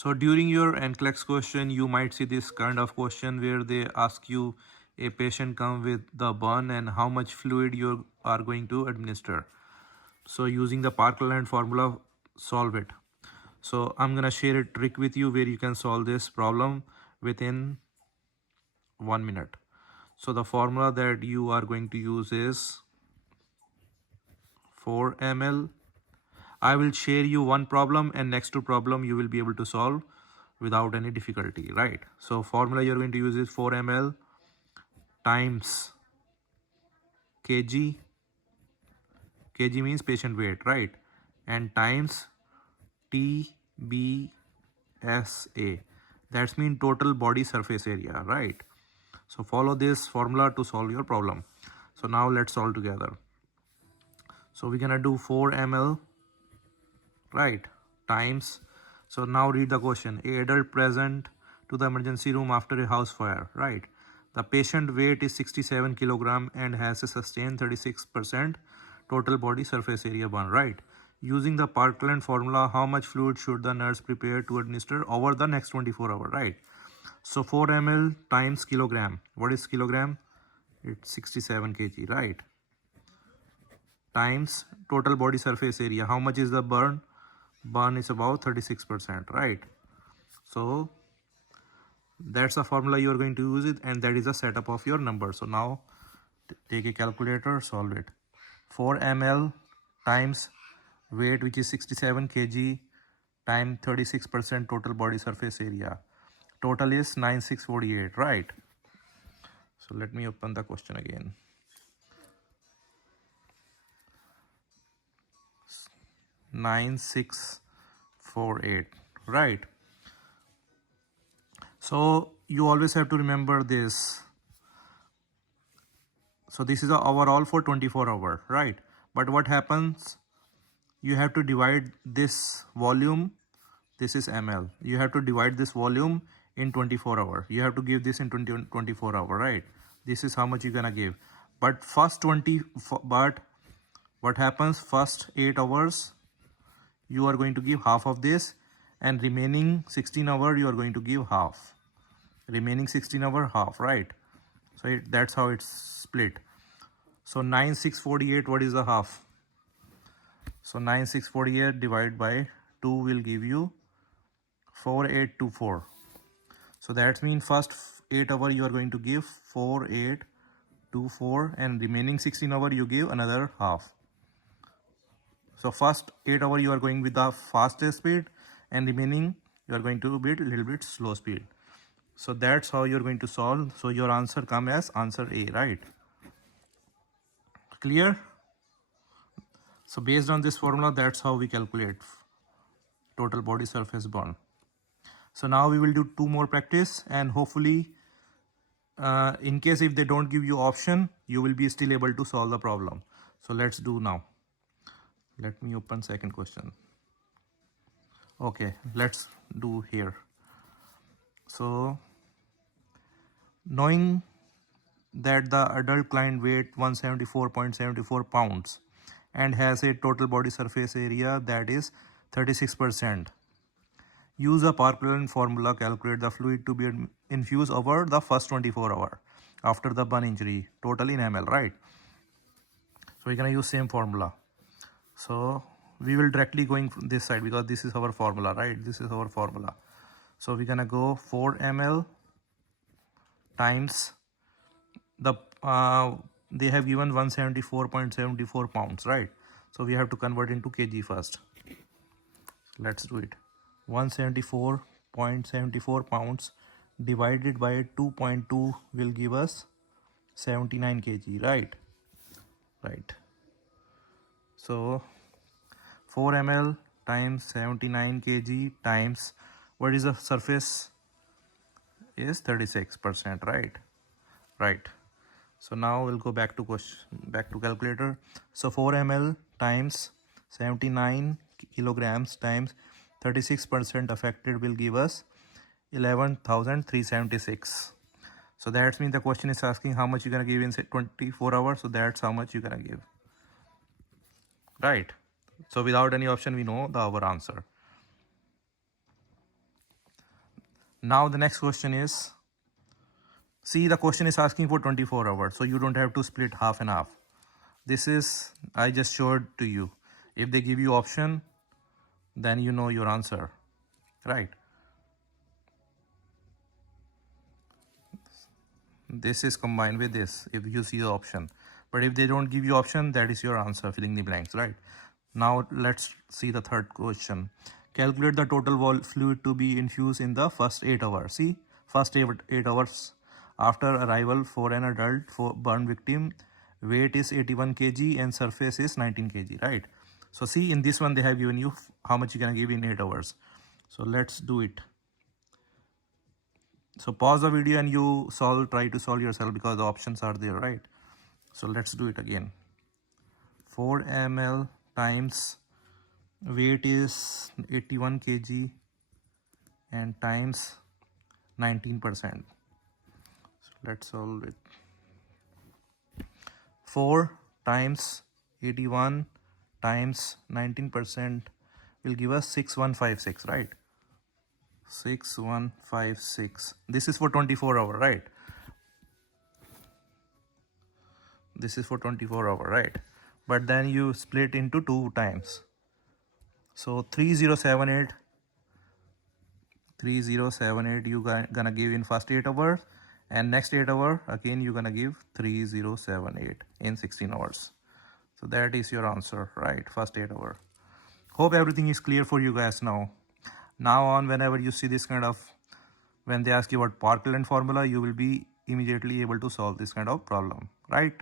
So during your NCLEX question, you might see this kind of question where they ask you a patient come with the burn and how much fluid you are going to administer. So using the parkland formula, solve it. So I'm gonna share a trick with you where you can solve this problem within 1 minute. So the formula that you are going to use is 4 ml. I will share you one problem and next two problem you will be able to solve without any difficulty, right? So formula you're going to use is 4 ml times kg. Kg means patient weight, right? And times TBSA. That's mean total body surface area, right? So follow this formula to solve your problem. So now let's solve together. So we're gonna do 4 ml, right, times. So now read the question. A adult present to the emergency room after a house fire, right? The patient weight is 67 kilogram and has a sustained 36% total body surface area burn, right? Using the Parkland formula, how much fluid should the nurse prepare to administer over the next 24 hours, right? So 4 ml times kilogram. What is kilogram? It's 67 kg, right? Times total body surface area. How much is the burn? Burn is about 36%, right? So that's the formula you are going to use it, and that is the setup of your number. So now take a calculator, solve it. 4 ml times weight, which is 67 kg, times 36% total body surface area. Total is 9648, right? So let me open the question again. 9648, right? So you always have to remember this. So this is the overall for 24 hours, right? But what happens, you have to divide this volume, this is ml, you have to divide this volume in 24 hours. You have to give this in 24 hours, right? This is how much you're gonna give. But but what happens, first 8 hours you are going to give half of this, and remaining 16 hours you are going to give half. Remaining 16 hours half, right? So that's how it's split. So 9648, what is the half? So 9648 divided by 2 will give you 4824. So that means first 8 hours you are going to give 4824, and remaining 16 hours you give another half. So first 8 hours you are going with the fastest speed, and remaining you are going to be a little bit slow speed. So that's how you're going to solve. So your answer come as answer A, right? Clear? So based on this formula, that's how we calculate total body surface burn. So now we will do 2 more practice, and hopefully in case if they don't give you option, you will be still able to solve the problem. So let's do now. Let me open second question. Okay, let's do here. So knowing that the adult client weight 174.74 pounds and has a total body surface area that is 36%. Use a Parkland formula, calculate the fluid to be infused over the first 24 hours after the burn injury, total in ml, right? So we're gonna use same formula. So we will directly going from this side because this is our formula, right? This is our formula. So we're gonna go 4 ml times the they have given 174.74 pounds, right? So we have to convert into kg first. Let's do it. 174.74 pounds divided by 2.2 will give us 79 kg, right? Right. So 4 ml times 79 kg times what is the surface is 36%, right? Right. So now we'll go back to calculator. So 4 ml times 79 kilograms times 36% affected will give us 11,376. So that means the question is asking how much you're gonna give in 24 hours. So that's how much you're gonna give, right? So without any option, we know our answer. Now the next question is, see, the question is asking for 24 hours, so you don't have to split half and half. This is, I just showed to you. If they give you option, then you know your answer, right? This is combined with this if you see the option. But if they don't give you option, that is your answer, filling the blanks, right? Now let's see the third question. Calculate the total fluid to be infused in the first 8 hours. See, first 8 hours after arrival for an adult for burn victim, weight is 81 kg and surface is 19 kg, right? So see, in this one they have given you how much you can give in 8 hours. So let's do it. So pause the video and you try to solve yourself because the options are there, right? So let's do it again. 4 ml times weight is 81 kg and times 19%. So let's solve it. 4 times 81 times 19% will give us 6156, right? 6156. This is for 24 hour, right? This is for 24 hour, right? But then you split into 2 times. So 3078 you gonna give in first 8 hours, and next 8 hour again you gonna give 3078 in 16 hours. So that is your answer, right? First 8 hour. Hope everything is clear for you guys now. Now on, whenever you see this kind of, when they ask you about Parkland formula, you will be immediately able to solve this kind of problem, right?